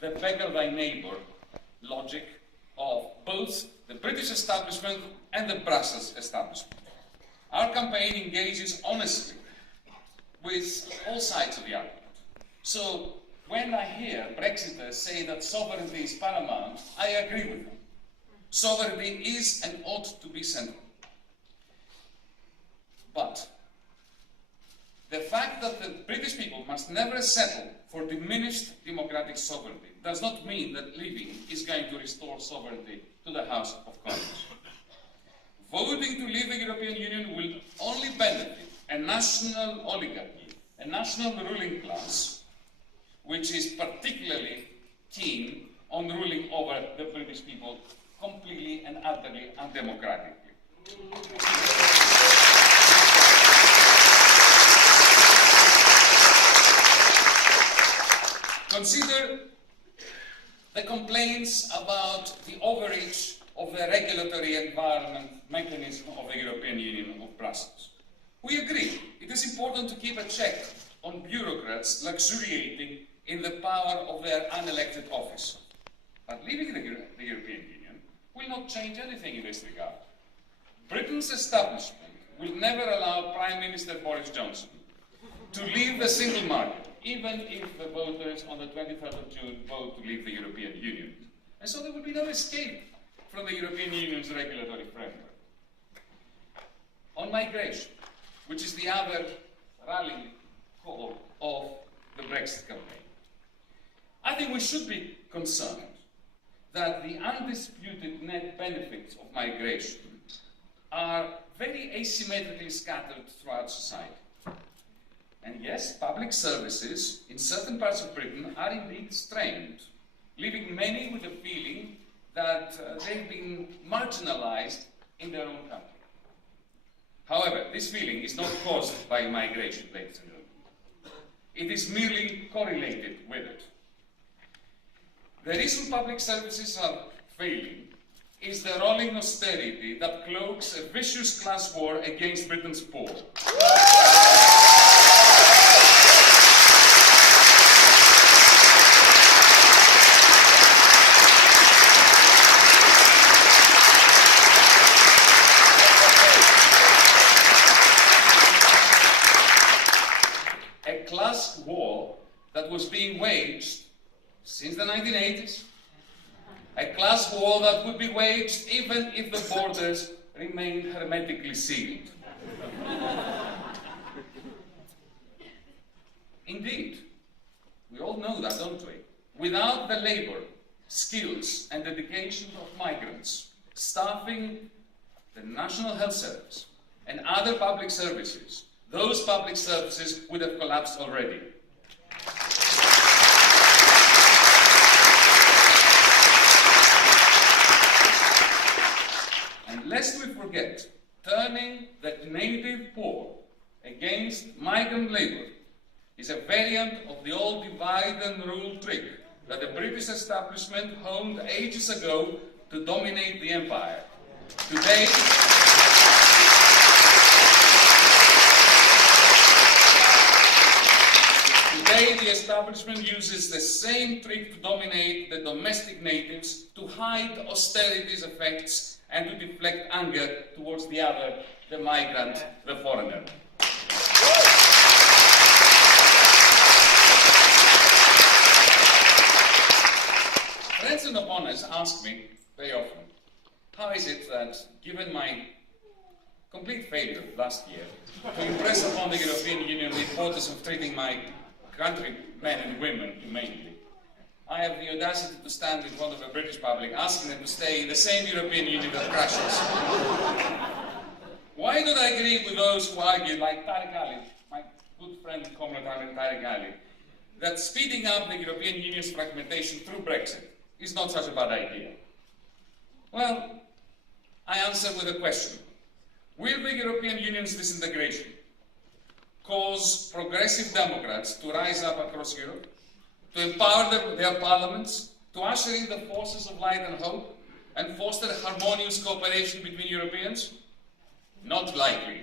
the beggar thy neighbour logic of both the British establishment and the Brussels establishment. Our campaign engages honestly with all sides of the argument. So when I hear Brexiters say that sovereignty is paramount, I agree with them. Sovereignty is and ought to be central. But the fact that the British people must never settle for diminished democratic sovereignty does not mean that leaving is going to restore sovereignty to the House of Commons. Voting to leave the European Union will only benefit a national oligarchy, a national ruling class, which is particularly keen on ruling over the British people completely and utterly undemocratically. Consider the complaints about the overreach of the regulatory environment mechanism of the European Union of Brussels. We agree it is important to keep a check on bureaucrats luxuriating in the power of their unelected office. But leaving the European Union will not change anything in this regard. Britain's establishment will never allow Prime Minister Boris Johnson to leave the single market, even if the voters on the 23rd of June vote to leave the European Union. And so there will be no escape from the European Union's regulatory framework. On migration, which is the other rallying call of the Brexit campaign, I think we should be concerned that the undisputed net benefits of migration are very asymmetrically scattered throughout society. And yes, public services in certain parts of Britain are indeed strained, leaving many with the feeling that they've been marginalized in their own country. However, this feeling is not caused by migration, ladies and gentlemen. It is merely correlated with it. The reason public services are failing is the rolling austerity that cloaks a vicious class war against Britain's poor. A class war that was being waged since the 1980s, a class war that would be waged even if the borders remained hermetically sealed. Indeed, we all know that, don't we? Without the labour, skills and dedication of migrants, staffing the National Health Service and other public services, those public services would have collapsed already. Lest we forget, turning the native poor against migrant labour is a variant of the old divide and rule trick that the British establishment honed ages ago to dominate the empire. Today, the establishment uses the same trick to dominate the domestic natives, to hide austerity's effects, and to deflect anger towards the other, the migrant, the foreigner. Friends and opponents ask me very often, how is it that, given my complete failure last year to impress upon the European Union the importance of treating my countrymen and women humanely, I have the audacity to stand in front of a British public asking them to stay in the same European Union that crashes. Why don't I agree with those who argue, like Tariq Ali, my good friend and comrade Tariq Ali, that speeding up the European Union's fragmentation through Brexit is not such a bad idea? Well, I answer with a question. Will the European Union's disintegration cause progressive Democrats to rise up across Europe, to empower their parliaments, to usher in the forces of light and hope, and foster harmonious cooperation between Europeans? Not likely.